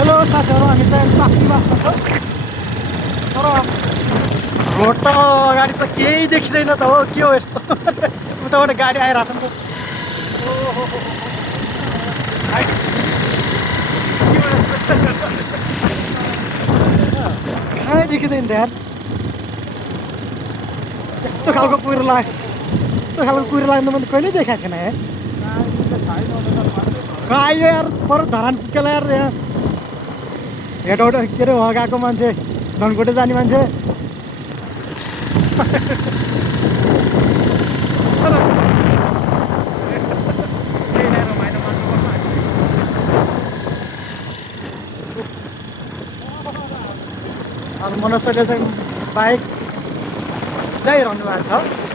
Hello साथीहरू, हामी चाहिँ काफलीमा छौँ। तर रोड त अगाडि त केही देखिँदैन त हो, के हो यस्तो? उताबाट गाडी आइरहेको छ नि त। ओहो, कहीँ देखिँदैन त यार। यस्तो खालको कुहिरो लाग्नु मैले कहिल्यै देखाएको थिएन है। कहाँ आयो यार, पर धरान पुग्यो यार। यहाँ हेटौट के अरे हो गएको मान्छे, धनकोटे जाने मान्छे। अब मनुष्यले चाहिँ बाइक ल्याइरहनु भएको छ।